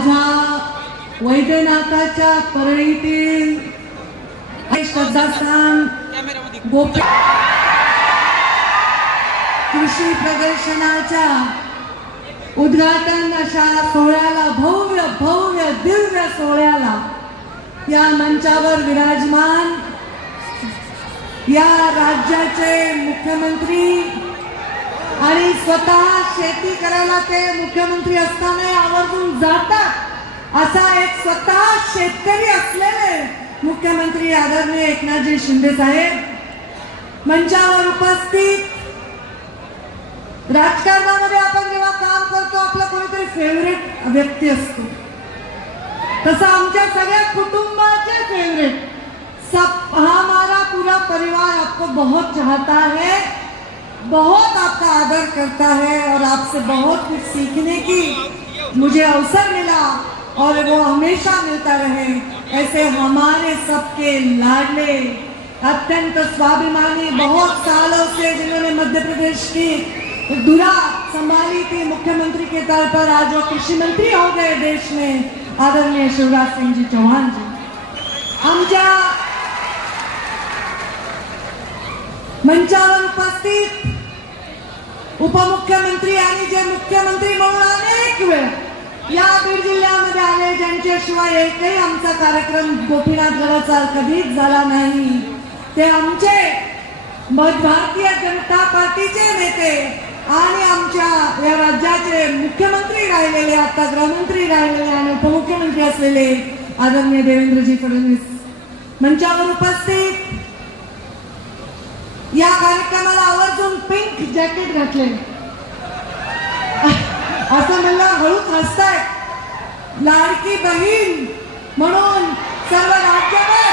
माझ्या वैद्यनाथाच्या परळीतील श्रद्धास्थान गोप कृषी प्रदर्शनाच्या उद्घाटन अशा सोहळ्याला भव्य भव्य दिव्य सोहळ्याला या मंचावर विराजमान या राज्याचे मुख्यमंत्री आणि स्वतः शेती करायला ते मुख्यमंत्री असताना आवर्जून जातात. असा एक स्वतः शेतकरी असलेले मुख्यमंत्री आदरणीय एकनाथजी शिंदे साहेब मंचावर उपस्थित. राजकारणामध्ये आपण जेव्हा काम करतो आपला कोणीतरी फेवरेट व्यक्ती असतो. तसं आमच्या सगळ्या कुटुंबाचे फेवरेट सब हमारा पूरा परिवार आपको बहुत चाहता है. बहुत आपका आदर करता है और आपसे बहुत कुछ सीखने की मुझे अवसर मिला और वो हमेशा मिलता रहे। ऐसे हमारे सबके लाडले, अत्यंत स्वाभिमानी, बहुत सालों से जिन्होंने मध्य प्रदेश की दुरा संभाली थी, मुख्यमंत्री के तौर पर आज वो कृषि मंत्री हो गए देश में। आदरणीय शिवराज सिंह जी चौहान जी। आमच्या मंचावर उपस्थित उपमुख्यमंत्री आणि जे मुख्यमंत्री म्हणून अनेक वेळ या बीड जिल्ह्यामध्ये आले ज्यांच्याशिवाय एकही आमचा कार्यक्रम गोपीनाथ गडाचा कधीच झाला नाही. ते आमचे भारतीय जनता पार्टीचे नेते आणि आमच्या या राज्याचे मुख्यमंत्री राहिलेले आता गृहमंत्री राहिलेले आणि उपमुख्यमंत्री असलेले आदरणीय देवेंद्रजी फडणवीस मंचावर उपस्थित. कार्यक्रमाला आवर्जून पिंक जॅकेट घातले. असं म्हणलं हळूच हसताय. लाडकी बहीण म्हणून सर्व राज्यभर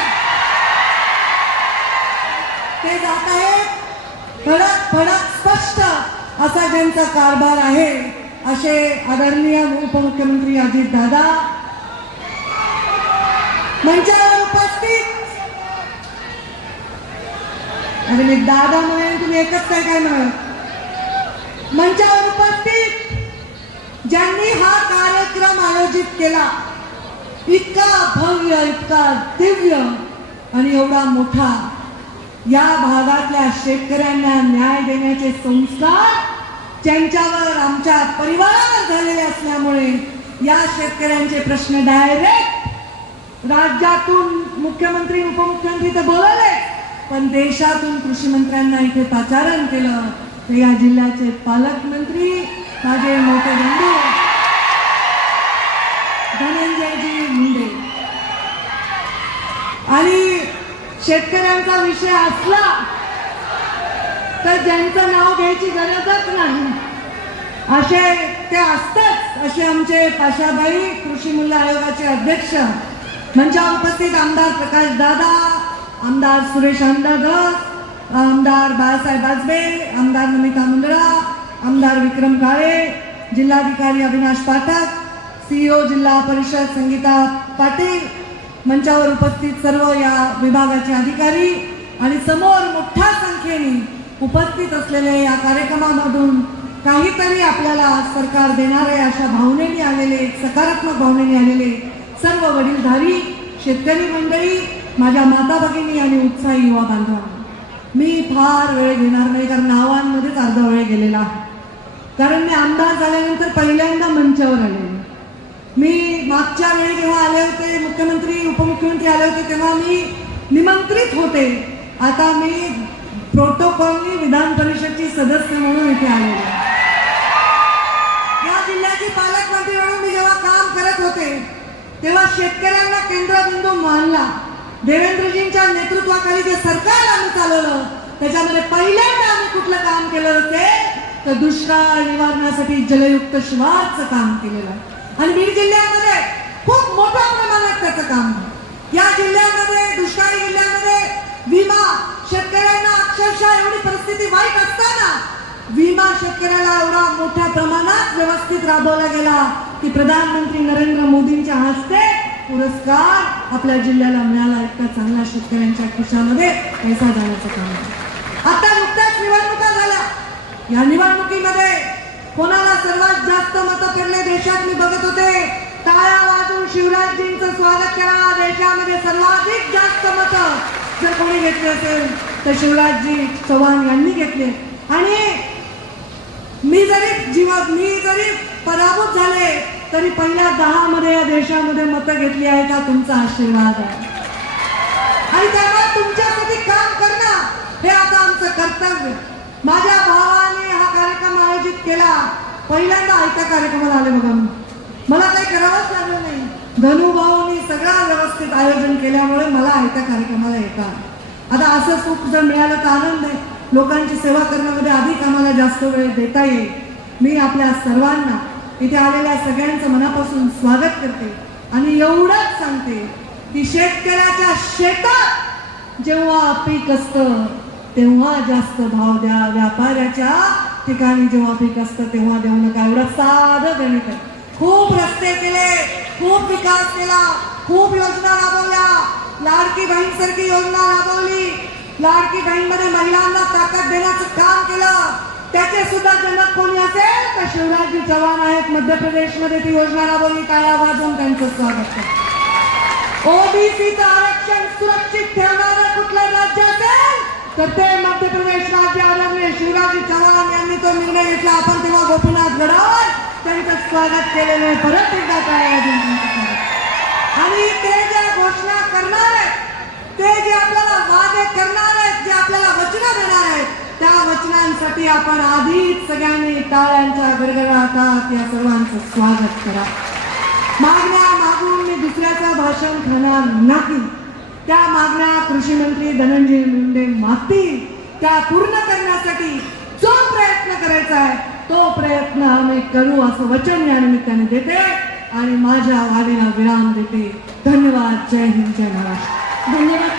ते जात आहेत. फडक फडक स्पष्ट असा ज्यांचा कारभार आहे असे आदरणीय उपमुख्यमंत्री अजित दादा मंचावर उपस्थित अरे मी दादा म्हणेन तुम्ही एकच काय काय म्हणत मंचावर उपस्थित ज्यांनी हा कार्यक्रम आयोजित केला इतका भव्य इतका दिव्य आणि एवढा मोठा या भागातल्या शेतकऱ्यांना न्याय देण्याचे संस्कार त्यांच्यावर आमच्या परिवारावर झालेले असल्यामुळे या शेतकऱ्यांचे प्रश्न डायरेक्ट राज्यातून मुख्यमंत्री उपमुख्यमंत्री तर बोलले पण देशातून कृषी मंत्र्यांना इथे पाचारण केलं ते या जिल्ह्याचे पालकमंत्री माझे मोठे बंधू धनंजयजी मुंडे. आणि शेतकऱ्यांचा विषय असला तर ज्यांचं नाव घ्यायची गरजच नाही. असे ते असतात असे आमचे पाशाबाई कृषी मूल्य आयोगाचे अध्यक्ष. म्हणजे उपस्थित आमदार प्रकाश दादा आमदार सुरेश अंदाधस आमदार बाळासाहेब बाजबे आमदार नमिता मुंदडा आमदार विक्रम काळे जिल्हाधिकारी अविनाश पाठक सीईओ जिल्हा परिषद संगीता पाटील मंचावर उपस्थित सर्व या विभागाचे अधिकारी आणि समोर मोठ्या संख्येने उपस्थित असलेले या कार्यक्रमामधून काहीतरी आपल्याला सरकार देणारे अशा भावनेने आलेले सकारात्मक भावनेने आलेले सर्व वडीलधारी शेतकरी मंडळी माझ्या माता भगिनी आणि उत्साही युवा बांधवांना मी फार वेळ घेणार नाही कारण नावांमध्येच अर्धा वेळ गेलेला आहे. कारण मी आमदार झाल्यानंतर पहिल्यांदा मंचावर आले. मी मागच्या वेळी जेव्हा आले होते मुख्यमंत्री उपमुख्यमंत्री आले होते तेव्हा मी निमंत्रित होते. आता मी प्रोटोकॉलनी विधान परिषदची सदस्य म्हणून इथे आले या जिल्ह्याचे पालकमंत्री म्हणून मी जेव्हा काम करत होते तेव्हा शेतकऱ्यांना केंद्रबिंदू मानला. देवेंद्रजींच्या नेतृत्वाखाली जे सरकार आम्ही चालवलं त्याच्यामध्ये पहिल्यांदा आम्ही कुठलं काम केलं होते तर दुष्काळ निवारणासाठी जलयुक्त शिवारचं काम केलेलं आहे. आणि बीड जिल्ह्यामध्ये खूप मोठ्या प्रमाणात त्याचं काम या जिल्ह्यामध्ये दुष्काळी जिल्ह्यामध्ये विमा शेतकऱ्यांना अक्षरशः एवढी परिस्थिती वाईट असताना विमा शेतकऱ्याला एवढा मोठ्या प्रमाणात व्यवस्थित राबवला गेला की प्रधानमंत्री नरेंद्र मोदींच्या हस्ते पुरस्कार आपल्या जिल्ह्याला मिळाला इतका चांगला शेतकऱ्यांच्या खिशामध्ये पैसा जाण्याचं काम आहे. आता नुकत्याच निवडणुका झाल्या. या निवडणुकीमध्ये कोणाला सर्वात जास्त मतं पडले देशात मी बघत होते. टाळ्या वाजून शिवराजजींचं स्वागत करा देशामध्ये सर्वाधिक जास्त मत जर कोणी घेतली असेल तर शिवराजजी चव्हाण यांनी घेतले. आणि मी जरी जीवा मी जरी पराभूत झाले तरी पहिल्या दहा मध्ये या देशामध्ये मतं घेतली आहेत हा तुमचा आशीर्वाद आहे? आणि त्यामुळे तुमच्यासाठी काम करणं हे आता आमचं कर्तव्य. माझ्या भावाने हा कार्यक्रम आयोजित केला. पहिल्यांदा आयत्या कार्यक्रमाला आले बघा मी. मला काही करावंच लागलं नाही. धनु भाऊनी सगळं व्यवस्थित आयोजन केल्यामुळे मला आयत्या कार्यक्रमाला येतात. आता असं सुख जर मिळालं तर आनंद आहे. लोकांची सेवा करण्यामध्ये अधिक आम्हाला जास्त वेळ देता येईल. मी आपल्या सर्वांना इथे आलेल्या सगळ्यांचं मनापासून स्वागत करते. आणि एवढंच सांगते की शेतकऱ्याच्या शेतात जेव्हा पीक असतं तेव्हा जास्त भाव द्या. व्यापाऱ्याच्या ठिकाणी जेव्हा पीक असतं तेव्हा देऊ नका. एवढं साधं गणित आहे. खूप रस्ते केले खूप विकास केला खूप योजना राबवल्या. लाडकी बहीण सारखी योजना राबवली. लाडकी बहीणमध्ये महिलांना ताकद देण्याचं काम केलं. त्याचे सुद्धा जनक कोणी असेल तर शिवराजजी चव्हाण आहेत. मध्य प्रदेशमध्ये ती योजना राबवली. टाळ्या वाजवून त्यांचं स्वागत. करतो ओबीसीचं आरक्षण सुरक्षित ठेवणारं कुठलं राज्य असेल? तर ते मध्य प्रदेश राज्य आरण्य शिवराजी चव्हाण यांनी तो निर्णय घेतला. आपण तेव्हा गोपीनाथ गडावर त्यांचं स्वागत केलेलं आहे. परत एकदा काय आणि ते ज्या घोषणा करणार आहेत ते जे आपल्याला वादे करणार आहेत जे आपल्याला वचनं देणार आहेत त्या वचनांसाठी आपण आधीच सगळ्यांनी टाळ्यांच्या गडगडाटात या सर्वांचं स्वागत करा. मागण्या मागून मी दुसऱ्याचं भाषण खाणार नाही. त्या मागण्या कृषी मंत्री धनंजय मुंडे मागतील. त्या पूर्ण करण्यासाठी जो प्रयत्न करायचा आहे तो प्रयत्न आम्ही करू असं वचन या निमित्ताने देते आणि माझ्या वाणीला विराम देते. धन्यवाद. जय हिंद जय महाराष्ट्र. धन्यवाद.